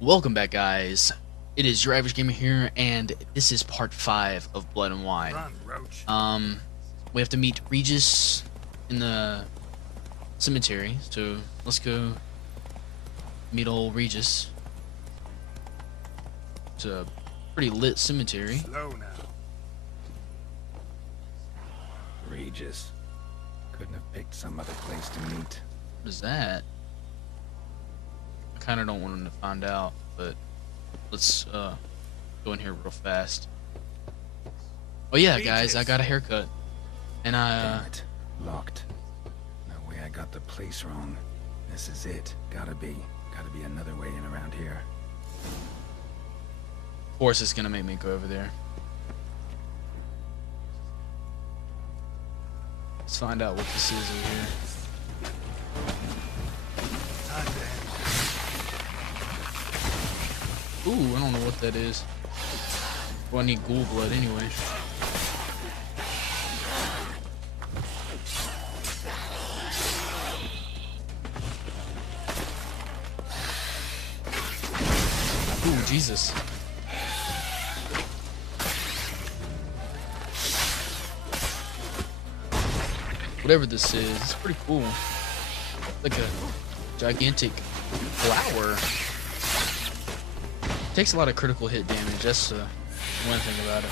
Welcome back, guys. It is your average gamer here, and this is part 5 of Blood and Wine. Run, Roach. We have to meet Regis in the cemetery, so let's go meet old Regis. It's a pretty lit cemetery. Slow now. Regis. Couldn't have picked some other place to meet. What is that? I kind of don't want him to find out, but let's go in here real fast. Oh yeah, guys, I got a haircut, and Damn it. Locked. No way I got the place wrong. This is it. Gotta be another way in around here. of course it's gonna make me go over there. Let's find out what this is over here. Time to end. Ooh, I don't know what that is. Well, I need ghoul blood anyway. Ooh, Jesus. Whatever this is, it's pretty cool. Like a gigantic flower. Takes a lot of critical hit damage. That's one thing about it.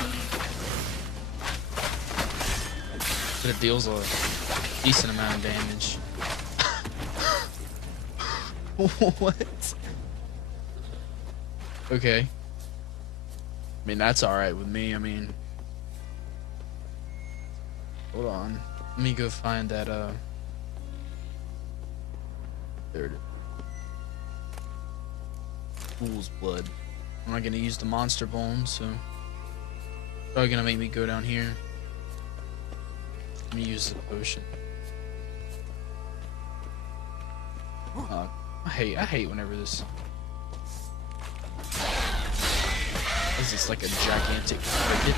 But it deals a decent amount of damage. What? Okay. I mean, that's alright with me. I mean, hold on. Let me go find that, there it is. Fool's blood. I'm not gonna use the monster bones, so probably gonna make me go down here. Let me use the potion. I hate whenever this. Is this like a gigantic cricket?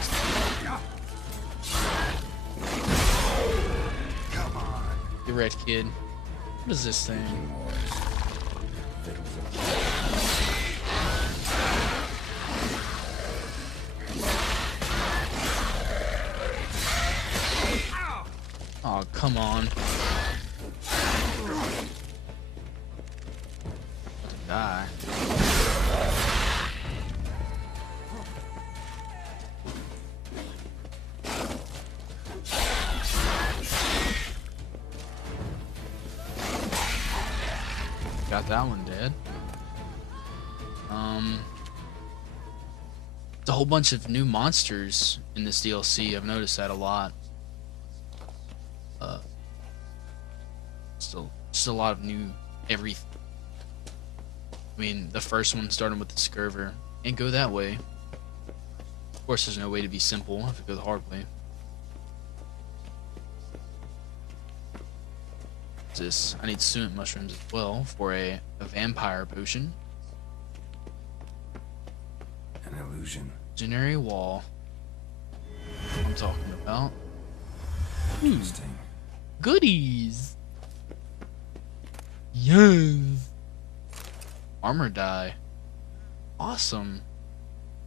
Come on. The red kid. What is this thing? Oh, come on. Die. Got that one dead. It's a whole bunch of new monsters in this DLC. I've noticed that a lot. Just a lot of new everything. I mean, the first one started with the Scurver. Can't go that way. Of course, there's no way to be simple. I have to go the hard way. What's this? I need suet mushrooms as well for a vampire potion. An illusion. Generic wall. I'm talking about. Interesting. Goodies! Yes! Armor die. Awesome.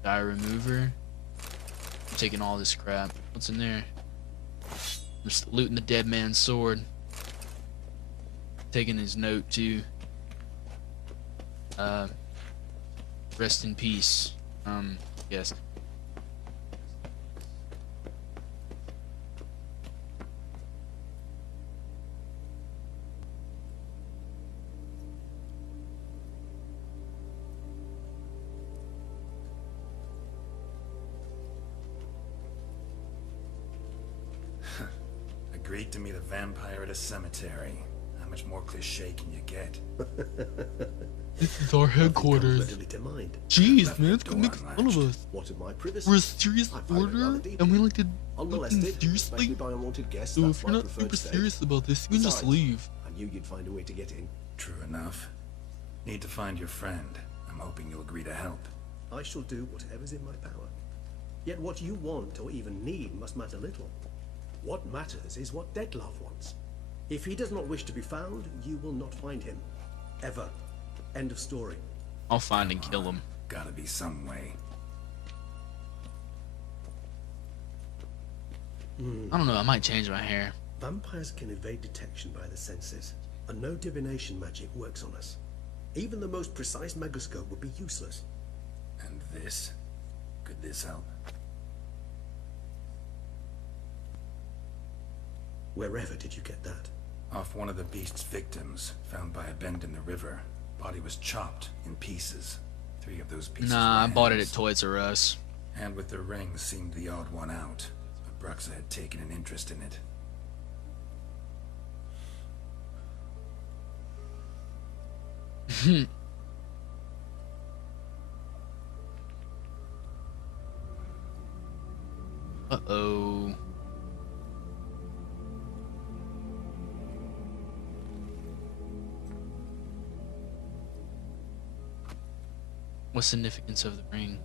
Die remover. I'm taking all this crap. What's in there? I'm just looting the dead man's sword. Taking his note too. Rest in peace. Yes. Agreed to meet a vampire at a cemetery. How much more cliche can you get? This is our headquarters. Readily to mind. Jeez, man, it's Door gonna make fun of us. What of my privacy? We're a serious I find it rather order, deep. and we like to look Unmolested, seriously. especially by unwanted guests. So That's if my you're not preferred super state. serious about this, you can just Besides, leave. I knew you'd find a way to get in. True enough. Need to find your friend. I'm hoping you'll agree to help. I shall do whatever's in my power. Yet what you want or even need must matter little. What matters is what Deadlove wants. If he does not wish to be found, you will not find him. Ever. End of story. I'll find and kill him. Gotta be some way. I don't know, I might change my hair. Vampires can evade detection by the senses, and no divination magic works on us. Even the most precise magoscope would be useless. And this? Could this help? Wherever did you get that? Off one of the beast's victims, found by a bend in the river. Body was chopped in pieces. 3 of those pieces Nah, I were bought it hands. at Toys R Us. Hand with the ring seemed the odd one out, but Bruxa had taken an interest in it. Uh-oh. What significance of the ring?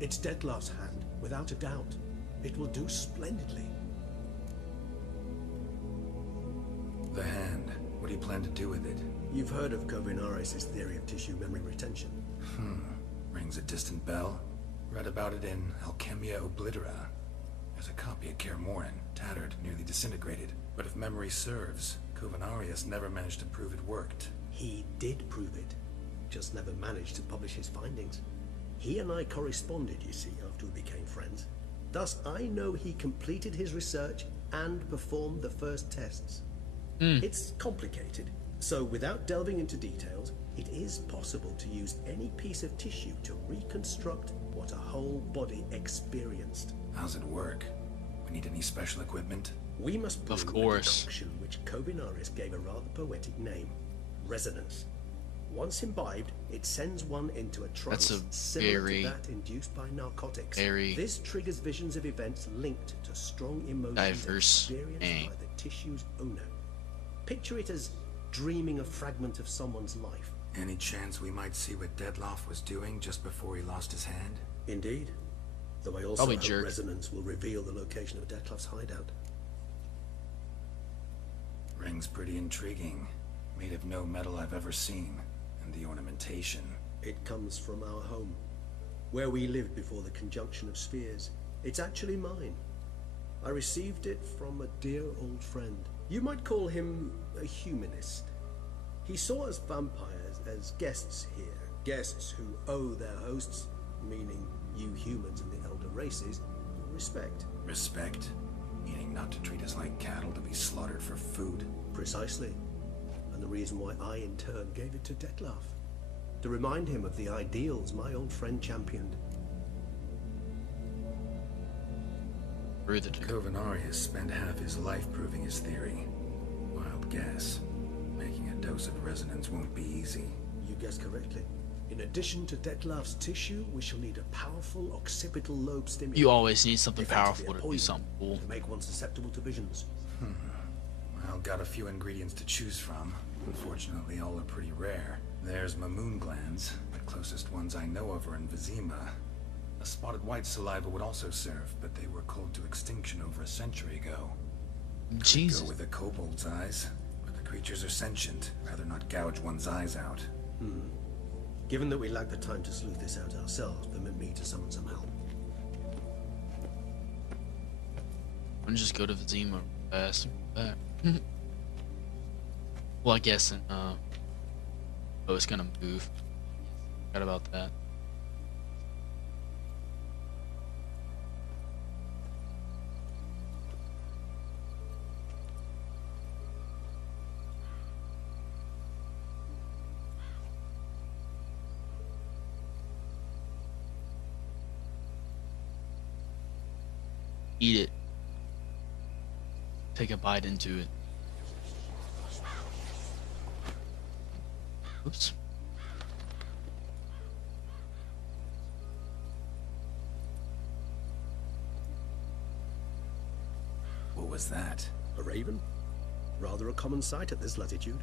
It's Dettlaff's hand, without a doubt. It will do splendidly. The hand. What do you plan to do with it? You've heard of Kovinaris' theory of tissue memory retention. Rings a distant bell. Read about it in Alchemia Oblitera. There's a copy at Kaer Morhen, tattered, nearly disintegrated. But if memory serves, Kovinaris never managed to prove it worked. He did prove it, just never managed to publish his findings. He and I corresponded, you see, after we became friends. Thus, I know he completed his research and performed the first tests. It's complicated, so without delving into details, it is possible to use any piece of tissue to reconstruct what a whole body experienced. How's it work? We need any special equipment? We must brew Of course. a concoction which Kovinaris gave a rather poetic name, resonance. Once imbibed, it sends one into a trance That's a similar very, to that induced by narcotics. very This triggers visions of events linked to strong emotions diverse experienced name. by the tissue's owner. Picture it as dreaming a fragment of someone's life. Any chance we might see what Dettlaff was doing just before he lost his hand? Indeed. Though I also Probably hope jerk. resonance will reveal the location of Dettlaff's hideout. Ring's pretty intriguing. Made of no metal I've ever seen. And the ornamentation. It comes from our home, where we lived before the conjunction of spheres. It's actually mine. I received it from a dear old friend. You might call him a humanist. He saw us vampires as guests here, guests who owe their hosts, meaning you humans and the elder races, respect. Respect? Meaning not to treat us like cattle to be slaughtered for food? Precisely. And the reason why I, in turn, gave it to Dettlaff. To remind him of the ideals my old friend championed. Through the Kovinaris spent half his life proving his theory. Wild guess. Making a dose of resonance won't be easy. You guessed correctly. In addition to Dettlaff's tissue, we shall need a powerful occipital lobe stimulant. You always need something Effectively powerful a to do poison something cool. to make one susceptible to visions. Well, got a few ingredients to choose from. Unfortunately, all are pretty rare. There's mamoon glands. The closest ones I know of are in Vizima. A spotted white saliva would also serve, but they were cold to extinction over a century ago. Jesus. Go with a kobold's eyes, but the creatures are sentient. Rather not gouge one's eyes out. Given that we lack the time to sleuth this out ourselves, permit me to summon some help. I'm just go to Vizima fast. Back. Well, I guess in, oh, it's gonna move. Forgot about that. Eat it. Take a bite into it. Oops. What was that? A raven? Rather a common sight at this latitude.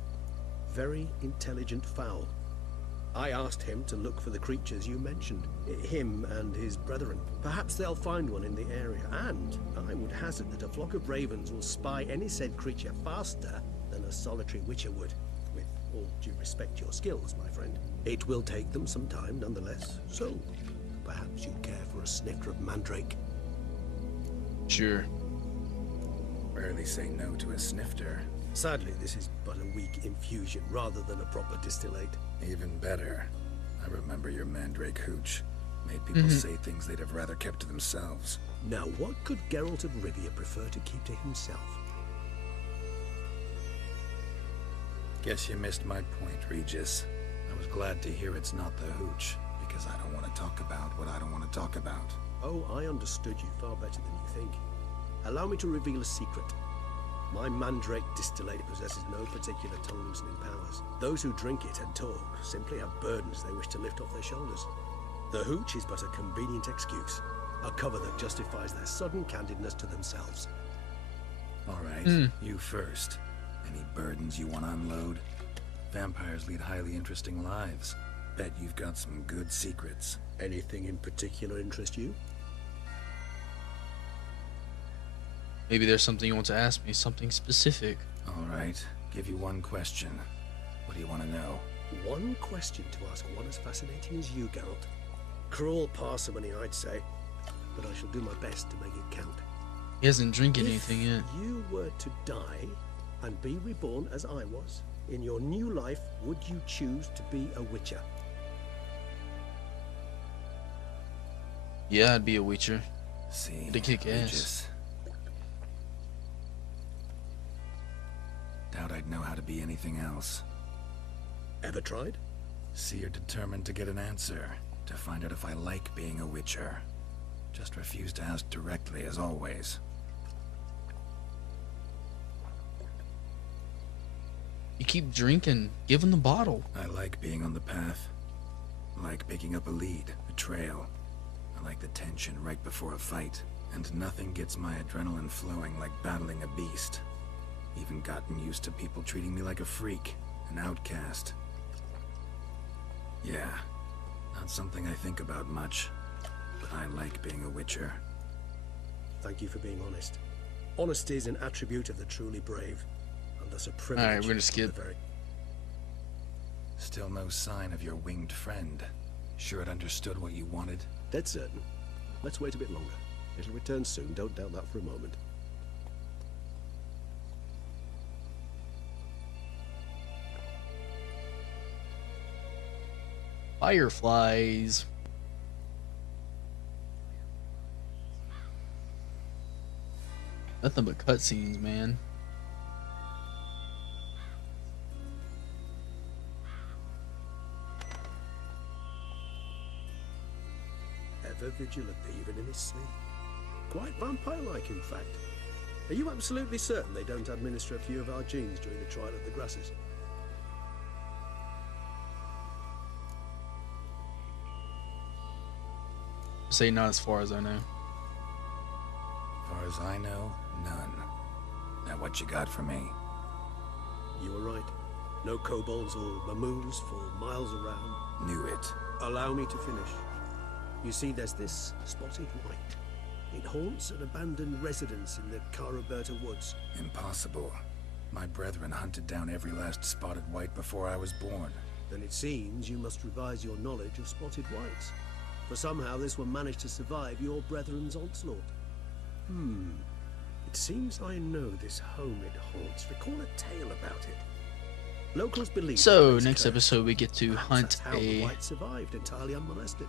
Very intelligent fowl. I asked him to look for the creatures you mentioned. Him and his brethren. Perhaps they'll find one in the area. And I would hazard that a flock of ravens will spy any said creature faster than a solitary witcher would. With all due respect to your skills, my friend. It will take them some time nonetheless, so perhaps you'd care for a snifter of mandrake. Sure. Rarely say no to a snifter. Sadly, this is but a weak infusion rather than a proper distillate. Even better. I remember your mandrake hooch. Made people say things they'd have rather kept to themselves. Now, what could Geralt of Rivia prefer to keep to himself? Guess you missed my point, Regis. I was glad to hear it's not the hooch, because I don't want to talk about what I don't want to talk about. Oh, I understood you far better than you think. Allow me to reveal a secret. My mandrake distillate possesses no particular tongue-loosening powers. Those who drink it and talk simply have burdens they wish to lift off their shoulders. The hooch is but a convenient excuse, a cover that justifies their sudden candidness to themselves. All right, you first. Any burdens you want to unload? Vampires lead highly interesting lives. Bet you've got some good secrets. Anything in particular interest you? Maybe there's something you want to ask me, something specific. All right, give you one question. What do you want to know? One question to ask one as fascinating as you, Geralt. Cruel parsimony, I'd say, but I shall do my best to make it count. He hasn't drinking anything yet. If you were to die and be reborn as I was, in your new life, would you choose to be a witcher? Yeah, I'd be a witcher. See, To kick ass. Regis. Doubt I'd know how to be anything else. Ever tried? See, you're determined to get an answer, to find out if I like being a witcher. Just refuse to ask directly, as always. You keep drinking. Give him the bottle. I like being on the path. I like picking up a lead, a trail. I like the tension right before a fight. And nothing gets my adrenaline flowing like battling a beast. Even gotten used to people treating me like a freak, an outcast. Yeah, not something I think about much, but I like being a witcher. Thank you for being honest. Honesty is an attribute of the truly brave, and thus a privilege. Alright, we're gonna of skip. the very... Still no sign of your winged friend. Sure it understood what you wanted? Dead certain. Let's wait a bit longer. It'll return soon, don't doubt that for a moment. Fireflies. Nothing but cutscenes, man. Ever vigilant even in his sleep. Quite vampire-like, in fact. Are you absolutely certain they don't administer a few of our genes during the trial of the grasses? Say not as far as I know. Far as I know, none. Now what you got for me? You were right. No kobolds or mamoons for miles around. Knew it. Allow me to finish. You see, there's this spotted white. It haunts an abandoned residence in the Caraberta woods. Impossible. My brethren hunted down every last spotted white before I was born. Then it seems you must revise your knowledge of spotted whites. For somehow this one managed to survive your brethren's onslaught. It seems I know this home it haunts. Recall a tale about it. Locals believe... So, it's next cursed. episode we get to Perhaps hunt that's how the a white survived entirely unmolested.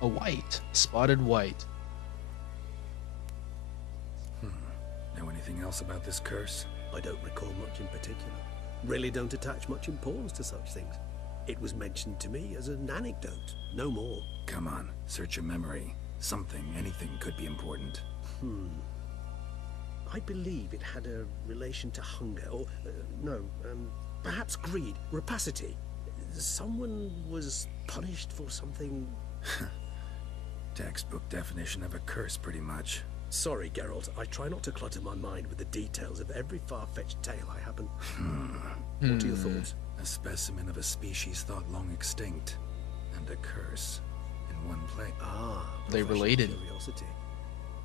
white, spotted white. Know anything else about this curse? I don't recall much in particular. Really don't attach much importance to such things. It was mentioned to me as an anecdote, no more. Come on, search your memory. Something, anything could be important. I believe it had a relation to hunger, or perhaps greed, rapacity. Someone was punished for something... Textbook definition of a curse, pretty much. Sorry, Geralt, I try not to clutter my mind with the details of every far-fetched tale I happen... What are your thoughts? A specimen of a species thought long extinct, and a curse in one place. They Professional related. Curiosity.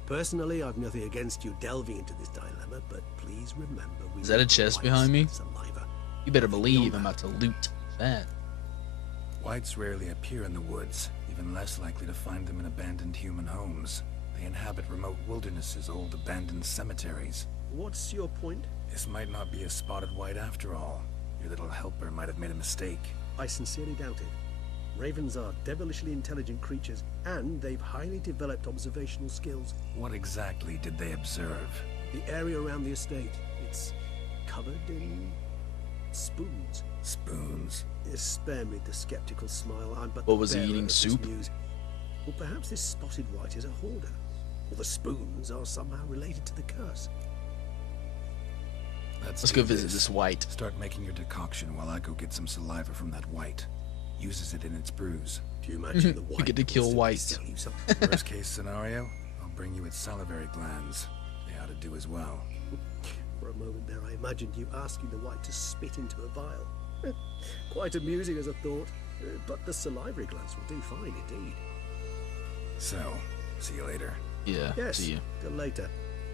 Personally, I've nothing against you delving into this dilemma, but please remember we... Is that a need chest white behind me? saliva. You better believe I'm about to loot that. Whites rarely appear in the woods, even less likely to find them in abandoned human homes. They inhabit remote wildernesses, old abandoned cemeteries. What's your point? This might not be a spotted white after all. Your little helper might have made a mistake. I sincerely doubt it. Ravens are devilishly intelligent creatures, and they've highly developed observational skills. What exactly did they observe? The area around the estate, it's covered in spoons. Spoons? Spare me the skeptical smile. I'm but What was he the bearer eating, of this soup? news. Well, perhaps this spotted white is a hoarder, or the spoons are somehow related to the curse. Let's go visit this white. Start making your decoction while I go get some saliva from that white. Uses it in its brews. Do you imagine the white You get to kill wants white. sell you something? Worst case scenario, I'll bring you its salivary glands. They ought to do as well. For a moment there, I imagined you asking the white to spit into a vial. Quite amusing as a thought, but the salivary glands will do fine indeed. So, see you later. Yeah, Yes, see you. till later.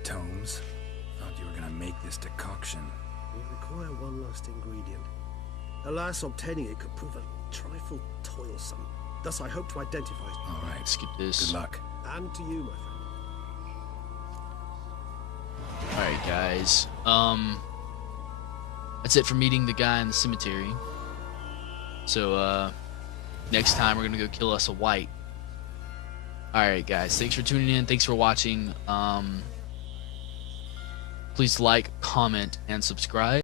Tomes, thought you were gonna make this decoction. We require one last ingredient. Alas, obtaining it could prove a trifle toilsome. Thus, I hope to identify it. All right, Skip this. good luck. And to you, my friend. Alright, guys. That's it for meeting the guy in the cemetery. So, next time we're gonna go kill us a white. Alright, guys. Thanks for tuning in. Thanks for watching. Please like, comment, and subscribe.